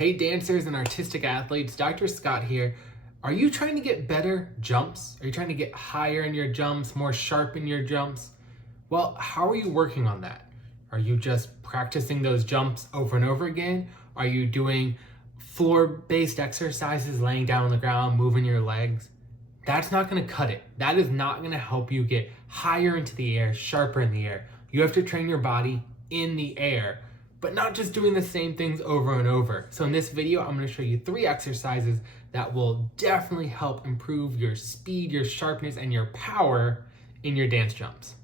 Hey dancers and artistic athletes, Dr. Scott here. Are you trying to get better jumps? Are you trying to get higher in your jumps, more sharp in your jumps? Well, how are you working on that? Are you just practicing those jumps over and over again? Are you doing floor-based exercises, laying down on the ground, moving your legs? That's not gonna cut it. That is not gonna help you get higher into the air, sharper in the air. You have to train your body in the air, but not just doing the same things over and over. So in this video, I'm gonna show you 3 exercises that will definitely help improve your speed, your sharpness, and your power in your dance jumps.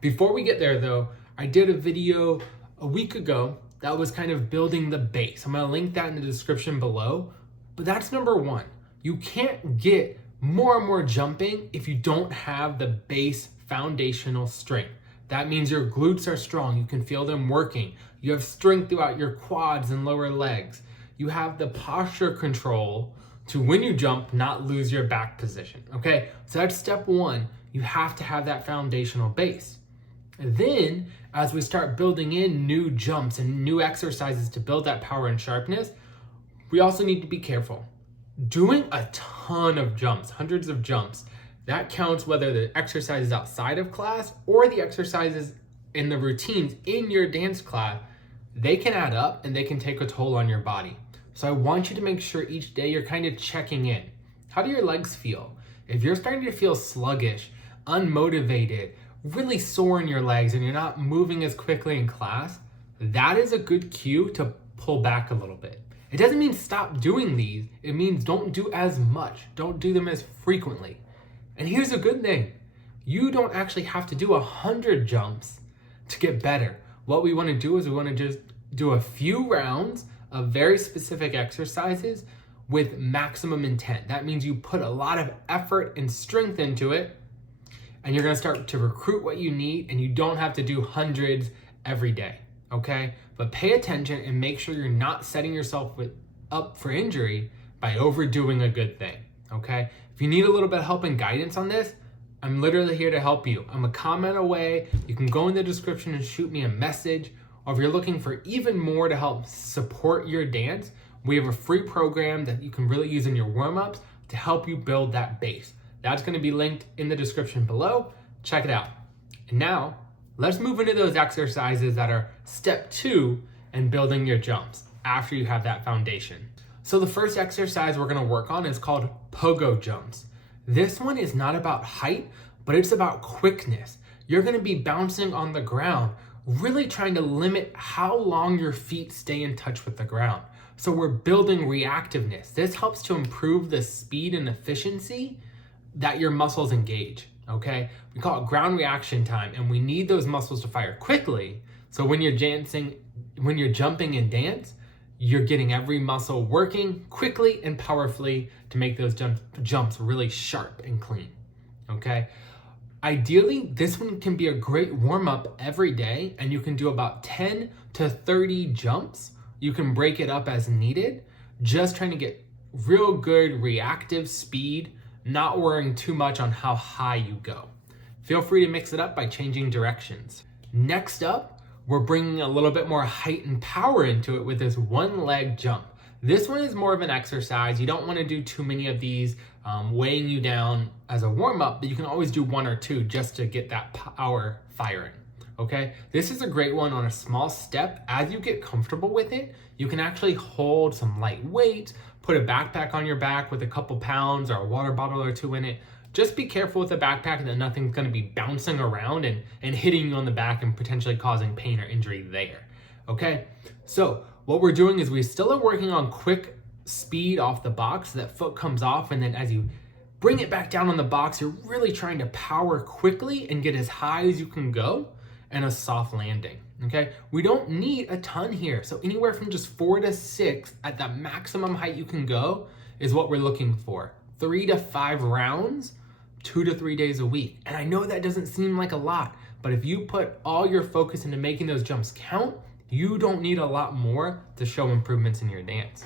Before we get there though, I did a video a week ago that was kind of building the base. I'm gonna link that in the description below, but that's number 1. You can't get more and more jumping if you don't have the base foundational strength. That means your glutes are strong. You can feel them working. You have strength throughout your quads and lower legs. You have the posture control to, when you jump, not lose your back position, okay? So that's step 1. You have to have that foundational base. And then, as we start building in new jumps and new exercises to build that power and sharpness, we also need to be careful. Doing a ton of jumps, hundreds of jumps, that counts whether the exercise is outside of class or the exercises in the routines in your dance class. They can add up and they can take a toll on your body. So I want you to make sure each day you're kind of checking in. How do your legs feel? If you're starting to feel sluggish, unmotivated, really sore in your legs, and you're not moving as quickly in class, that is a good cue to pull back a little bit. It doesn't mean stop doing these. It means don't do as much. Don't do them as frequently. And here's a good thing. You don't actually have to do 100 jumps to get better. What we want to do is we want to just do a few rounds of very specific exercises with maximum intent. That means you put a lot of effort and strength into it, and you're going to start to recruit what you need, and you don't have to do hundreds every day, okay? But pay attention and make sure you're not setting yourself up for injury by overdoing a good thing, okay? If you need a little bit of help and guidance on this, I'm literally here to help you. I'm a comment away. You can go in the description and shoot me a message. Or if you're looking for even more to help support your dance, we have a free program that you can really use in your warm-ups to help you build that base. That's going to be linked in the description below. Check it out. And now, let's move into those exercises that are step 2 in building your jumps after you have that foundation. So the first exercise we're going to work on is called POGO jumps. This one is not about height, but it's about quickness. You're going to be bouncing on the ground, really trying to limit how long your feet stay in touch with the ground. So we're building reactiveness. This helps to improve the speed and efficiency that your muscles engage, okay? We call it ground reaction time, and we need those muscles to fire quickly. So when you're jumping in dance, you're getting every muscle working quickly and powerfully to make those jumps really sharp and clean, okay? Ideally, this one can be a great warm-up every day, and you can do about 10 to 30 jumps. You can break it up as needed, just trying to get real good reactive speed, not worrying too much on how high you go. Feel free to mix it up by changing directions. Next up, we're bringing a little bit more height and power into it with this one leg jump. This one is more of an exercise. You don't want to do too many of these weighing you down as a warm-up, but you can always do 1 or 2 just to get that power firing, okay? This is a great one on a small step. As you get comfortable with it, you can actually hold some light weights, put a backpack on your back with a couple pounds or a water bottle or 2 in it. Just be careful with the backpack that nothing's going to be bouncing around and hitting you on the back and potentially causing pain or injury there, okay? So what we're doing is we still are working on quick speed off the box so that foot comes off, and then as you bring it back down on the box, you're really trying to power quickly and get as high as you can go and a soft landing, okay? We don't need a ton here. So anywhere from just 4 to 6 at the maximum height you can go is what we're looking for. 3 to 5 rounds, 2 to 3 days a week. And I know that doesn't seem like a lot, but if you put all your focus into making those jumps count, you don't need a lot more to show improvements in your dance.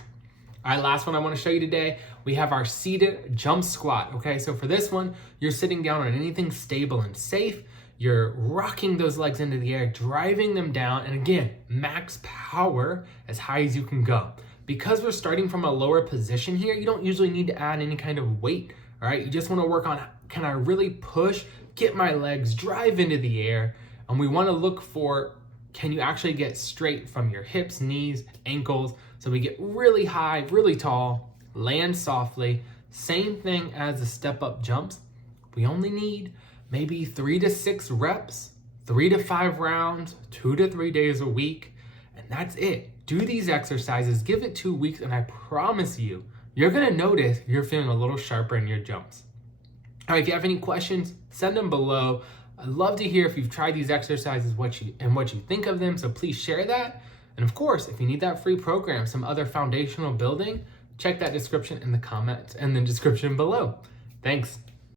All right, last one I want to show you today, we have our seated jump squat, okay? So for this one, you're sitting down on anything stable and safe. You're rocking those legs into the air, driving them down, and again, max power as high as you can go. Because we're starting from a lower position here, you don't usually need to add any kind of weight, all right? You just wanna work on, can I really push, get my legs, drive into the air, and we wanna look for, can you actually get straight from your hips, knees, ankles, so we get really high, really tall, land softly. Same thing as the step up jumps. We only need maybe 3 to 6 reps, 3 to 5 rounds, 2 to 3 days a week, and that's it. Do these exercises, give it 2 weeks, and I promise you, you're gonna notice you're feeling a little sharper in your jumps. All right, if you have any questions, send them below. I'd love to hear if you've tried these exercises, what you think of them, so please share that. And of course, if you need that free program, some other foundational building, check that description in the comments and the description below. Thanks.